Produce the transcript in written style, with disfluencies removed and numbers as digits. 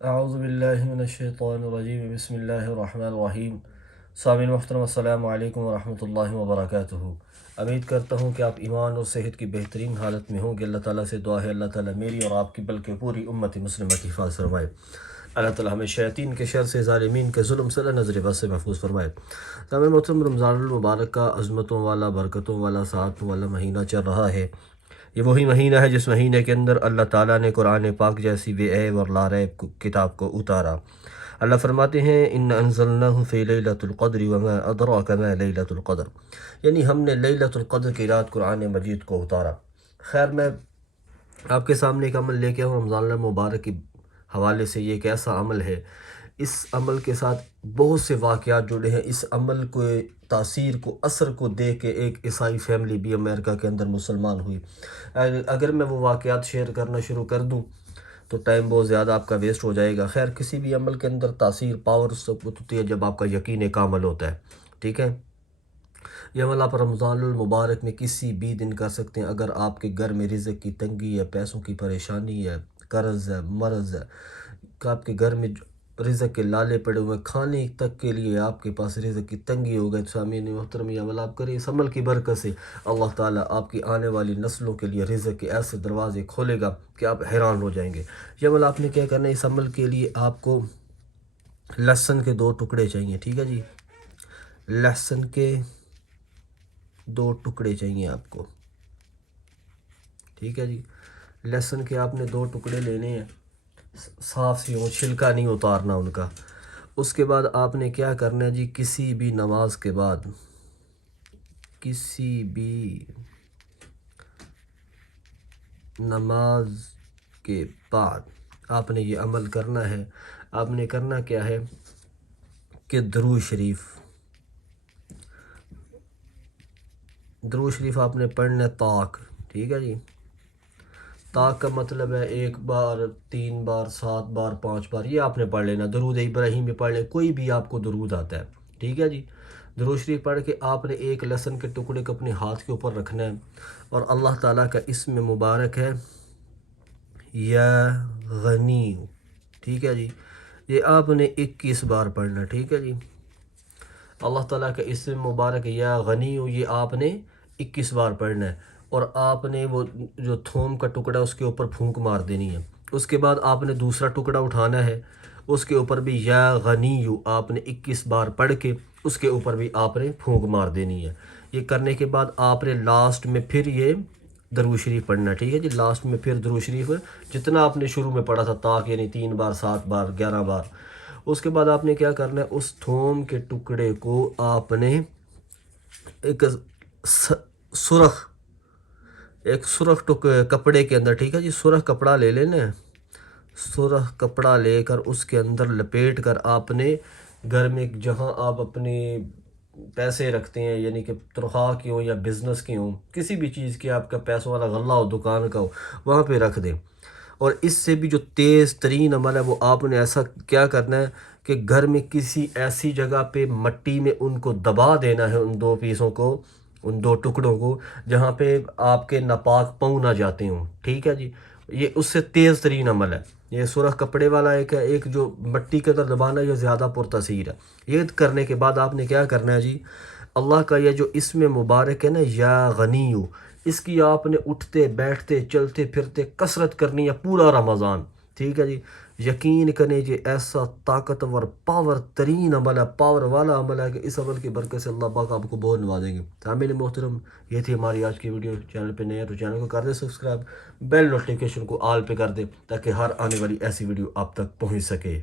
اعوذ باللہ من الشیطان الرجیم، بسم اللہ الرحمن الرحیم۔ سامعین محترم، السلام علیکم ورحمۃ اللہ وبرکاتہ۔ امید کرتا ہوں کہ آپ ایمان اور صحت کی بہترین حالت میں ہوں گے۔ اللہ تعالیٰ سے دعا ہے اللہ تعالیٰ میری اور آپ کی بلکہ پوری امت مسلمہ کی حفاظت فرمائے۔ اللہ تعالیٰ ہمیں شیاطین کے شر سے، ظالمین کے ظلم سے، نظر بد سے محفوظ فرمائے۔ سامعین محترم، رمضان المبارک کا عظمتوں والا، برکتوں والا، سعادتوں والا مہینہ چل رہا ہے۔ یہ وہی مہینہ ہے جس مہینے کے اندر اللہ تعالیٰ نے قرآن پاک جیسی بے عیب اور لا ریب کتاب کو اتارا۔ اللہ فرماتے ہیں ان انزلناہ فی لیلۃ القدر وما ادراک ما لیلۃ القدر، یعنی ہم نے لیلۃ القدر کی رات قرآن مجید کو اتارا۔ خیر، میں آپ کے سامنے ایک عمل لے کے ہوں رمضان المبارک کے حوالے سے۔ یہ ایک ایسا عمل ہے، اس عمل کے ساتھ بہت سے واقعات جڑے ہیں۔ اس عمل کو، تاثیر کو، اثر کو دیکھ کے ایک عیسائی فیملی بھی امریکہ کے اندر مسلمان ہوئی۔ اگر میں وہ واقعات شیئر کرنا شروع کر دوں تو ٹائم بہت زیادہ آپ کا ویسٹ ہو جائے گا۔ خیر، کسی بھی عمل کے اندر تاثیر، پاور سب ہوتی ہے جب آپ کا یقین کامل ہوتا ہے، ٹھیک ہے۔ یہ عمل آپ رمضان المبارک میں کسی بھی دن کر سکتے ہیں۔ اگر آپ کے گھر میں رزق کی تنگی ہے، پیسوں کی پریشانی ہے، قرض ہے، مرض ہے، کہ آپ کے گھر میں رزق کے لالے پڑے ہوئے، کھانے تک کے لیے آپ کے پاس رزق کی تنگی ہو گئی، تو سامعین محترم یہ عمل آپ کریں۔ اس عمل کی برکت سے اللہ تعالیٰ آپ کی آنے والی نسلوں کے لیے رزق کے ایسے دروازے کھولے گا کہ آپ حیران ہو جائیں گے۔ یہ عمل آپ نے کیا کرنا ہے؟ اس عمل کے لیے آپ کو لہسن کے 2 ٹکڑے چاہیے، ٹھیک ہے جی۔ لہسن کے 2 ٹکڑے چاہیے آپ کو، ٹھیک ہے جی۔ لہسن کے آپ نے 2 ٹکڑے لینے ہیں، صاف سی ہوں، چھلکا نہیں اتارنا ان کا۔ اس کے بعد آپ نے کیا کرنا ہے جی، کسی بھی نماز کے بعد، کسی بھی نماز کے بعد آپ نے یہ عمل کرنا ہے۔ آپ نے کرنا کیا ہے کہ درود شریف آپ نے پڑھنا ہے طاق، ٹھیک ہے جی۔ طاق کا مطلب ہے 1 بار، 3 بار، 7 بار، 5 بار، یہ آپ نے پڑھ لینا۔ درود ابراہیم بھی پڑھ لیں، کوئی بھی آپ کو درود آتا ہے، ٹھیک ہے جی۔ درود شریف پڑھ کے آپ نے ایک لہسن کے ٹکڑے کو اپنے ہاتھ کے اوپر رکھنا ہے، اور اللہ تعالیٰ کا اسم مبارک ہے یا غنی، ٹھیک ہے جی۔ یہ آپ نے 21 بار پڑھنا، ٹھیک ہے جی۔ اللہ تعالیٰ کا اسم مبارک یا غنی، یہ آپ نے 21 بار پڑھنا ہے، اور آپ نے وہ جو تھوم کا ٹکڑا اس کے اوپر پھونک مار دینی ہے۔ اس کے بعد آپ نے دوسرا ٹکڑا اٹھانا ہے، اس کے اوپر بھی یا غنی آپ نے 21 بار پڑھ کے اس کے اوپر بھی آپ نے پھونک مار دینی ہے۔ یہ کرنے کے بعد آپ نے لاسٹ میں پھر یہ درود شریف پڑھنا ہے، ٹھیک ہے جی۔ لاسٹ میں پھر درود شریف جتنا آپ نے شروع میں پڑھا تھا طاق، یعنی 3 بار، 7 بار، 11 بار۔ اس کے بعد آپ نے کیا کرنا ہے، اس تھوم کے ٹکڑے کو آپ نے ایک سرخ کپڑے کے اندر، ٹھیک ہے جی، سرخ کپڑا لے لینا ہے۔ سرخ کپڑا لے کر اس کے اندر لپیٹ کر آپ نے گھر میں جہاں آپ اپنے پیسے رکھتے ہیں، یعنی کہ تنخواہ کی ہوں یا بزنس کی ہوں، کسی بھی چیز کی آپ کا پیسوں والا غلہ ہو، دکان کا ہو، وہاں پہ رکھ دیں۔ اور اس سے بھی جو تیز ترین عمل ہے وہ آپ نے ایسا کیا کرنا ہے کہ گھر میں کسی ایسی جگہ پہ مٹی میں ان کو دبا دینا ہے، ان 2 پیسوں کو، ان 2 ٹکڑوں کو، جہاں پہ آپ کے ناپاک پاؤں نہ جاتے ہوں، ٹھیک ہے جی۔ یہ اس سے تیز ترین عمل ہے۔ یہ سرخ کپڑے والا ایک جو مٹی کے اندر دبانا ہے، یہ زیادہ پرتاثیر ہے۔ یہ کرنے کے بعد آپ نے کیا کرنا ہے جی، اللہ کا یہ جو اسم مبارک ہے نا یا غنیو، اس کی آپ نے اٹھتے بیٹھتے چلتے پھرتے کثرت کرنی ہے پورا رمضان، ٹھیک ہے جی۔ یقین کریں جی، ایسا طاقتور، پاور ترین عمل ہے، پاور والا عمل ہے کہ اس عمل کی برکت سے اللہ پاک آپ کو بہت نوازیں گے۔ سامعین محترم، یہ تھی ہماری آج کی ویڈیو۔ چینل پہ نئے ہیں تو چینل کو کر دیں سبسکرائب، بیل نوٹیفیکیشن کو آل پہ کر دیں تاکہ ہر آنے والی ایسی ویڈیو آپ تک پہنچ سکے۔